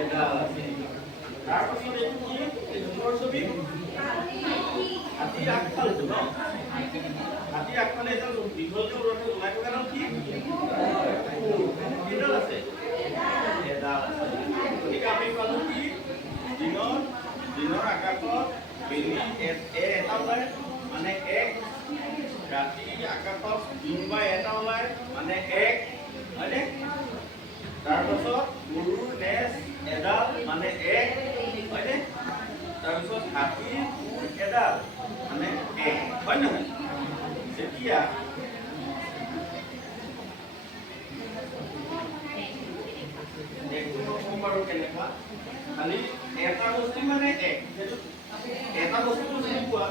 এডাল আছে তাৰপাছত এইটো কি এই জোনৰ ছবি হাতীৰ আগফালটো ন হাতীৰ আগফালে এডাল দীঘলকে উৰণে ওলাই থকা নাম কি কেইডাল আছে এডাল আছে গতিকে আমি পালো কি দিনৰ আকাশত বেলি এটা ওলাই মানে 1 ৰাতি আকাশত দিন বা এটা ওলাই মানে 1 হয়নে তাৰপাছত গৰুৰ নেজ এডাল মানে 1 হয়নে তাৰপিছত হাতীৰ শুৰ এডাল মানে 1 হয় নহয় যেতিয়া কেনেকুৱা খালি এটা বস্তু মানে 1 এটা বস্তু চিনি পোৱা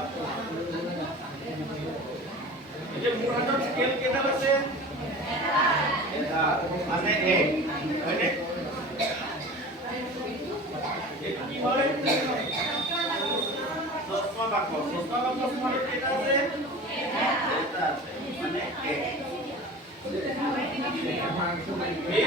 এতিয়া মোৰ হাতত স্কেল কেইডাল আছে এটা মানে 1 হয়নে এইটো কি হয় 10 বাকচ মানে কেইটা আছে এটা আছে মানে 1 এই